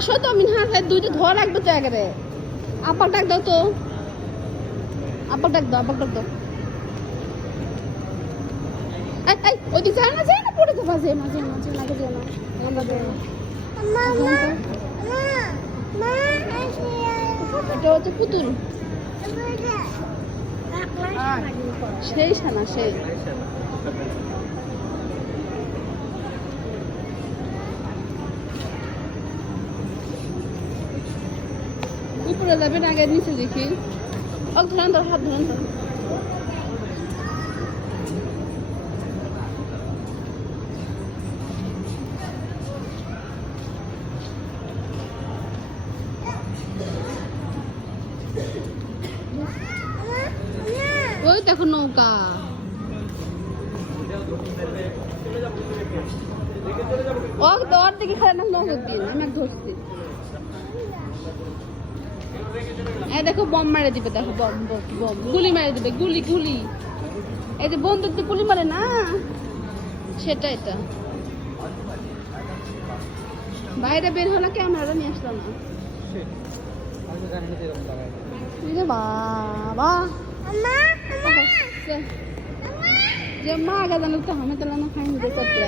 আসো তো মিনহাস দুইটা ধোয়া লাগবে তো একেবারে আপাক ডাক দাও তো আপাক ডাক দাও এই ওইদিক যায় না পড়ে তো মাঝে লাগে যেও না এটা হচ্ছে পুতুল সেই সানা সেই উপরে যাবেন আগে নিচে দেখি ধরেন তোর হাত ধরেন তো ওই দেখো নৌকা ওর দিকে খারাপ না নজর দিন আমি ধরছি এই দেখো বম মারে দিবে দেখো বম গুলি মারে দিবে গুলি এই যে বন্দুক দিয়ে গুলি মারে না সেটা এটা বাইরে বের হলো ক্যামেরাটা নিয়ে আসলাম না বাবা যে মা আগে জানো তো আমি তাহলে না খাই নিজে করতে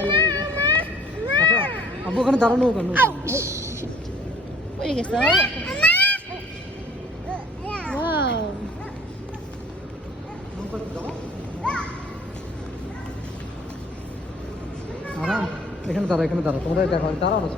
আব্বু ওখানে দাঁড়ানো কেন হয়ে গেছে আরাম এখানে দাঁড়া তোমরা দেখো দাঁড়াও না